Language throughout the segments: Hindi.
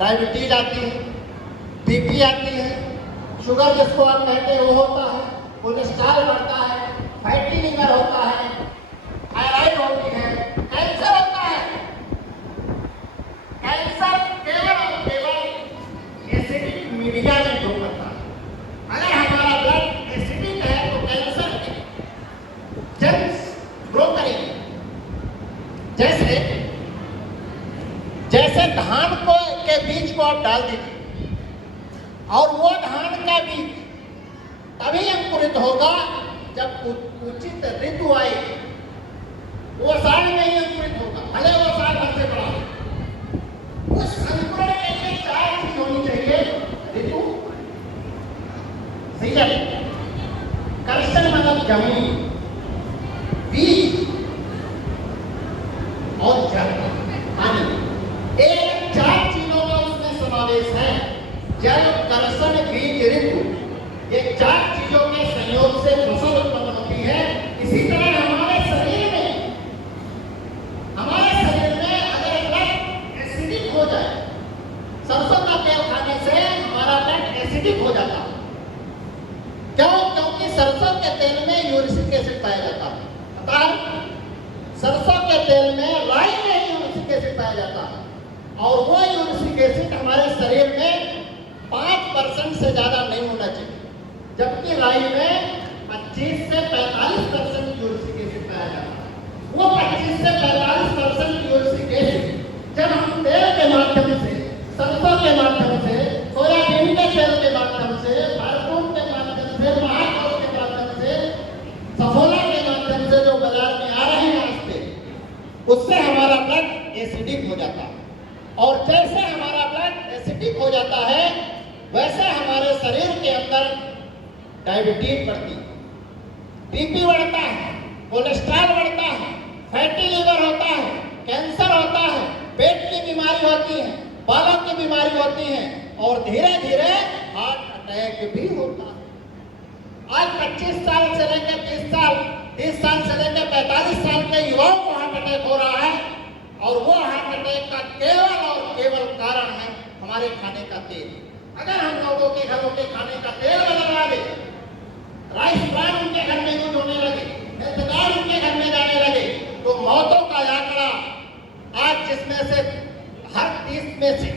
डायबिटीज आती है, बीपी आती है, शुगर जिसको आप कहते हैं वो होता है, कोलेस्ट्रॉल बढ़ता है, फैटी लीवर होता है, थायराइड होती है, कैंसर होता है। कैंसर केवल और केवल एसिडिक मीडिया में ग्रो करता है। अगर हमारा ब्लड एसिडिक है तो कैंसर के जर्म्स ग्रो करेंगे। जैसे धान को के बीज को आप डाल दीजिए और वो धान का बीज तभी अंकुरित होगा जब उचित ऋतु आएगी। वो साल में ही अंकुरित होगा, भले वो साल भर से बड़ा हो। उस अंकुरण के लिए 4 चीज होनी चाहिए: ऋतु, सीजन, कर्षण मतलब जमीन, बीज और जल, पानी। एक 4 चीजों का उसमें समावेश है। जल, कर्षण, बीज, ऋतु, ये 4 चीजों के संयोग से फसल उत्पन्न होती है। इसी तरह हमारे शरीर में अगर ब्लड एसिडिक हो जाए, सरसों का तेल खाने से हमारा ब्लड एसिडिक हो जाता है। क्यों? क्योंकि सरसों के तेल में यूरिक एसिड पाया जाता है। पता है, सरसों के तेल में, राई में ही यूरिक एसिड पाया जाता है और वो यूरिक एसिड हमारे शरीर में 5% से ज्यादा नहीं होना चाहिए, जबकि राई में 25 से 45% यूरिक एसिड पाया जाता है। वो 25 से 45% यूरिक एसिड जब हम तेल के माध्यम से, सरसों के माध्यम से, सोयाबीन के तेल के माध्यम से, फॉर्चून के माध्यम से, महाकाल के माध्यम से, सफोला के माध्यम से जो बाजार में आ रहे हैं रास्ते, उससे हमारा ब्लड एसिडिक हो जाता है। और जैसे हमारा ब्लड एसिडिक हो जाता है वैसे हमारे शरीर के अंदर डायबिटीज बढ़ती है, बीपी बढ़ता है, कोलेस्ट्रॉल बढ़ता है, फैटी लीवर होता है, कैंसर होता है, पेट की बीमारी होती है, बालों की बीमारी होती है और धीरे धीरे हार्ट अटैक भी होता है। आज 25 साल से लेकर 30 साल, 30 साल से लेकर 45 साल के युवाओं को हार्ट अटैक हो रहा है और वो हार्ट अटैक का केवल और केवल कारण है हमारे खाने का तेल। अगर हम लोगों के घरों के खाने का तेल बदलवा दे, राइस ब्रांड उनके घर में यूज होने लगे, हेल्थ कार्ड उनके घर में जाने लगे, तो मौतों का आंकड़ा आज जिसमें से हर 30 में से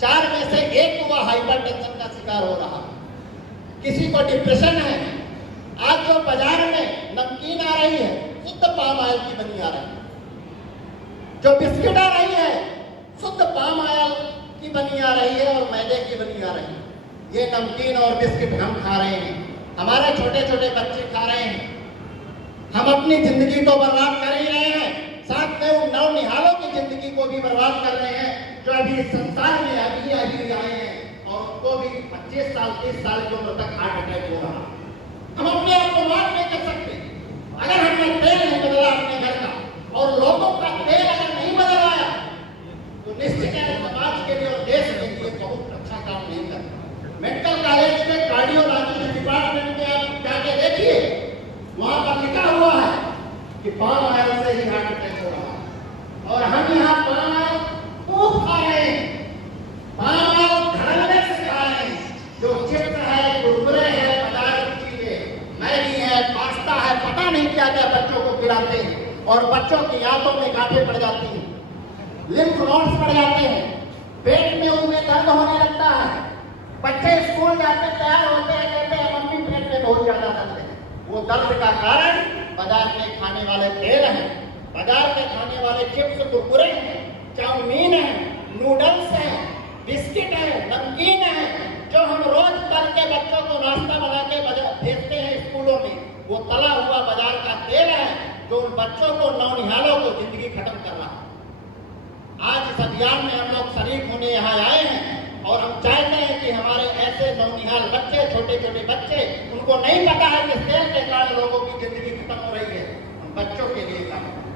4 में से 1 हुआ हाइपरटेंशन का शिकार हो रहा, किसी को डिप्रेशन है। आज जो बाजार में नमकीन आ रही है शुद्ध पाम ऑयल की बनी आ रही है, जो बिस्किट आ रही है शुद्ध पाम ऑयल की बनी आ रही है और मैदे की बनी आ रही है। ये नमकीन और बिस्किट हम खा रहे हैं, हमारे छोटे छोटे बच्चे खा रहे हैं। हम अपनी जिंदगी को बर्बाद कर ही रहे हैं, साथ में उन नौनिहालों की जिंदगी को भी बर्बाद कर रहे हैं जो अभी इस संसार में अभी आए हैं और उनको भी 25 साल 30 साल की उम्र तक हार्ट अटैक हो रहा। हम अपने आप को माफ नहीं कर सकते। अगर हमने तेल नहीं बदला अपने घर का और लोगों का तेल अगर नहीं बदलवाया तो निश्चित है समाज के लिए और देश के लिए बहुत अच्छा काम नहीं करता। मेडिकल कॉलेज में कार्डियोलॉजी डिपार्टमेंट में आप जाके देखिए, वहां पर लिखा हुआ है कि पाम ऑयल से ही हार्ट अटैक हो रहा है और हम यहाँ पाम ऑयल खूब खा रहे हैं, पाम ऑयल धड़ल्ले से खा रहे हैं। जो चिप्स है, कुरकुरे है, बाजार की चीजें, मैगी है, पास्ता है, पता नहीं क्या क्या बच्चों को खिलाते हैं और बच्चों की आंतों में गांठें पड़ जाती हैं, लिम्फ नोड्स पड़ जाते हैं, पेट में उनमें दर्द होने लगता है। बच्चे स्कूल जाते तैयार होते हैं, कहते हैं मम्मी पेट में बहुत ज्यादा दर्द है। वो दर्द का कारण बाजार में खाने वाले तेल हैं, बाजार में खाने वाले चिप्स, कुरकुरे हैं, चाउमीन है, नूडल्स है, बिस्किट है, नमकीन है, जो हम रोज तल के बच्चों को नाश्ता बना के भेजते हैं स्कूलों में। वो तला हुआ बाजार का तेल है जो उन बच्चों को, नौनिहालों को जिंदगी खत्म कर रहा है। आज इस अभियान में हम लोग शरीक होने यहाँ आए हैं और हम चाहते हैं कि हमारे ऐसे नौनिहाल बच्चे, छोटे छोटे बच्चे, उनको नहीं पता है कि तेल के कारण लोगों की जिंदगी खत्म हो रही है। हम बच्चों के लिए काम करें,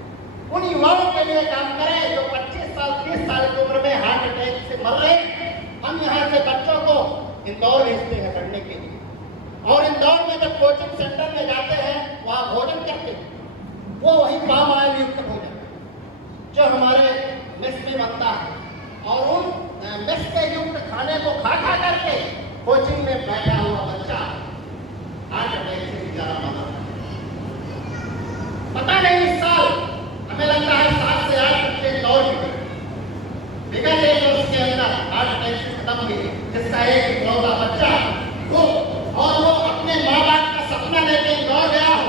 उन युवाओं के लिए काम करें जो 25 साल 30 साल की उम्र में हार्ट अटैक से मर रहे हैं। हम यहाँ से बच्चों को इंदौर भेजते हैं पढ़ने के लिए और इंदौर में जब कोचिंग सेंटर में जाते हैं वहाँ भोजन करते हैं, वो वही पाम ऑयल युक्त भोजन जो हमारे मेस में बनता है और उन मिस के युक्त खाने को खा खा करके कोचिंग में बैठा हुआ बच्चा हार्ट अटैक से बेचारा मरा। पता नहीं इस साल हमें लगता है 7 से 8 बच्चे लौट गए, विगत 1 वर्ष के अंदर हार्ट अटैक से खत्म हुए, जिसका एक इकलौता बच्चा वो अपने माँ बाप का सपना लेके लौट गया हो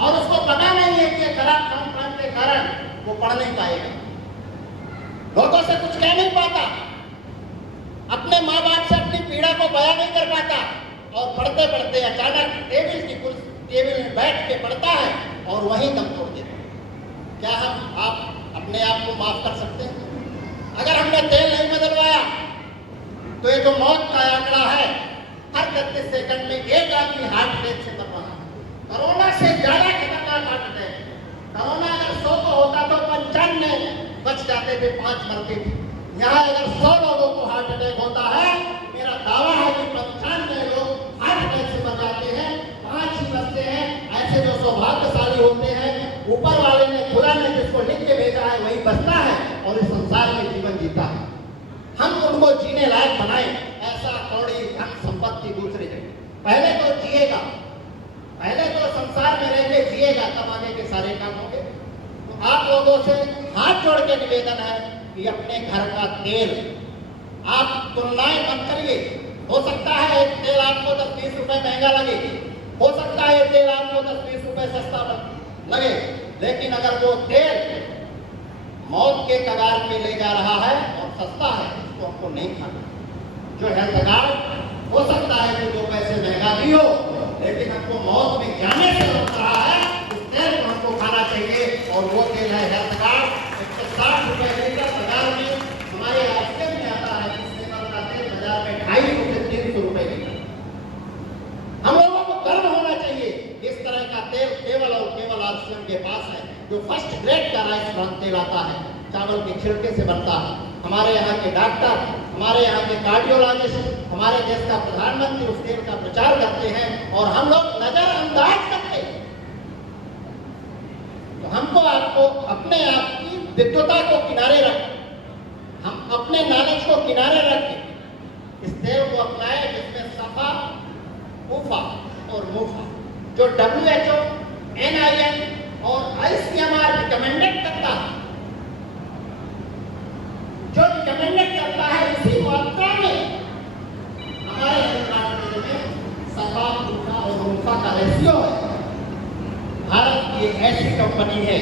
और उसको पता नहीं है कि खराब खान पान के कारण वो पढ़ नहीं पाएगा, लोगों से कुछ कह नहीं पाता, अपने माँ बाप से अपनी पीड़ा को बयां नहीं कर पाता और पढ़ते पढ़ते अचानक टेबल में बैठ के पढ़ता है और वहीं दम तोड़ देता है। क्या हम आप अपने आप को माफ कर सकते हैं? अगर हमने तेल नहीं बदलवाया तो ये जो मौत का आंकड़ा है, हर 33 सेकंड में एक आदमी हार्ट अटैक से मर रहा है। कोरोना से ज्यादा खतरनाक हार्ट अटैक। कोरोना अगर 100 को होता तो 95 बच जाते थे, 5 मरते थे। यहाँ अगर 100 लोगों को हार्ट अटैक होता है, मेरा दावा है कि 95 लोग हार्ट अटैक से मर जाते हैं, 5 ही बचते हैं। ऐसे जो सौभाग्यशाली होते हैं, ऊपर वाले ने खुदा ने जिसको लिख के भेजा है वही बचता है और इस संसार में जीवन जीता है। हम उनको जीने लायक बनाए, ऐसा कौड़ी धन संपत्ति दूसरी जगह, पहले तो जिएगा, पहले तो संसार में रह के जिएगा, तब आगे के सारे काम होंगे। तो आप लोगों से हाथ जोड़ के निवेदन है कि अपने घर का तेल आप तुलनाएं मत करिए। हो सकता है एक तेल आपको 10-20 रुपए महंगा लगे, हो सकता है एक तेल आपको 10-20 रुपए सस्ता लगे, लेकिन अगर वो तेल मौत के कगार पे ले जा रहा है और सस्ता है, तो हमको नहीं खाना। जो हेल्थ कार्ड हो सकता है कि 2 पैसे महंगा भी हो, लेकिन हमको मौत में जाने से रोक रहा है, उस तेल को हमको खाना चाहिए। और वो तेल है हेल्थ कार्ड, 160 रुपए लीटर बाजार में हमारे रास्ते में आता है। इस लेवल का तेल बाजार में 250 से 300 रुपए लीटर। हम लोगों को गर्व होना चाहिए, इस तरह का तेल केवल और केवल आरसीएम के पास है, जो फर्स्ट ग्रेड का राइस ब्रान तेल आता है, चावल के छिलके से बनता है। हमारे यहाँ के डॉक्टर, हमारे यहाँ के कार्डियोलॉजिस्ट, हमारे देश का प्रधानमंत्री उस तेल का प्रचार करते हैं और हम लोग नजरअंदाज करते हैं। तो हमको आपको अपने आप की विद्वता को किनारे रख, हम अपने नॉलेज को किनारे रख के इस तेल को अपनाए, जिसमें सफा, उफा और मुफा, जो WHO, NIN और ICMR रिकमेंडेड करता है, जो रिकमेंडेड करता है, इसी मात्रा में हमारे हिंदुस्तान में सफा, उफा और मुफा का रेशियो है। भारत की एक ऐसी कंपनी है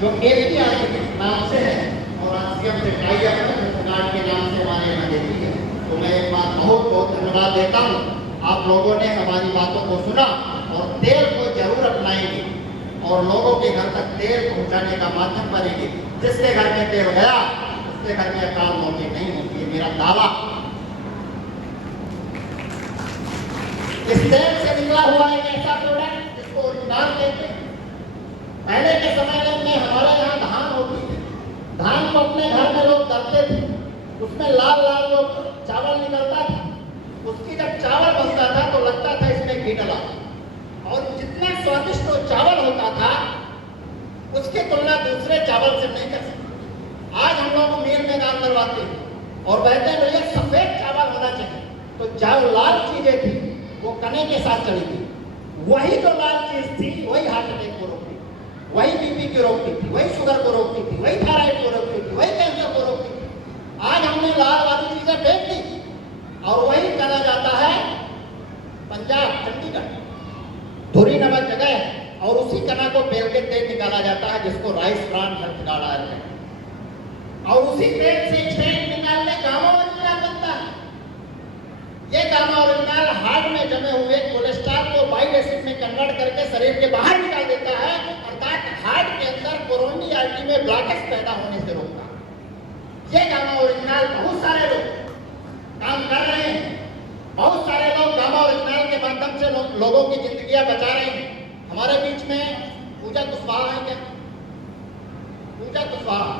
जो API के नाम से है और आरसीएम से टाई अप है, के नाम से हमारे यहाँ देती है। तो मैं एक बार बहुत बहुत धन्यवाद देता हूँ। आप लोगों ने हमारी बातों को सुना और तेल को जरूर अपनाएंगे और लोगों के घर तक तेल पहुंचाने का माध्यम बनेंगे। जिसके घर में तेल गया उसके घर में अकाल मौतें नहीं होती है, मेरा दावा। इस तेल से निकला हुआ एक ऐसा प्रोडक्ट जिसको ओरिजिनल कहते हैं। पहले के समय में हमारे यहाँ धान होती थी, धान को अपने घर में लोग दलते थे, उसमें लाल लाल जो चावल निकलता था, उसकी जब चावल बनता था तो लगता था इसमें घी डला, और जितना स्वादिष्ट वो चावल होता था उसकी तुलना दूसरे चावल से नहीं कर सकते। आज हम लोग मेल में दाल डलवाते हैं और कहते हैं भैया सफेद चावल होना चाहिए, तो जो लाल चीजें थी वो कने के साथ चली थी। वही जो लाल चीज थी वही हार्ट अटैक को रोकती थी, वही बीपी को रोकती थी, वही शुगर को रोकती थी, वही थायराइड को रोकती थी, वही कैंसर को रोकती थी। आज हमने लाल वाली चीजें फेंक दी और वही कहा जाता है पंजाब, चंडीगढ़, धुरी नामक जगह है, और उसी कना को बेल के तेल निकाला जाता है जिसको राइस ब्रान हेल्थ डाला जाता है, और उसी तेल से छेद निकालने गामा ओरिजिनल बनता है। ये गामा ओरिजिनल हार्ट में जमे हुए कोलेस्ट्रॉल को बाइल एसिड में कन्वर्ट करके शरीर के बाहर निकाल देता है, अर्थात हार्ट के अंदर कोरोनरी आर्टरी में ब्लॉकेज पैदा होने से रोकता है। ये गामा ओरिजिनल बहुत सारे लोग काम कर रहे हैं, बहुत सारे लोग गामा ओरिजिनल के माध्यम से लोगों की जिंदगियां बचा रहे हैं। हमारे बीच में पूजा कुशवाहा है क्या? पूजा कुशवाहा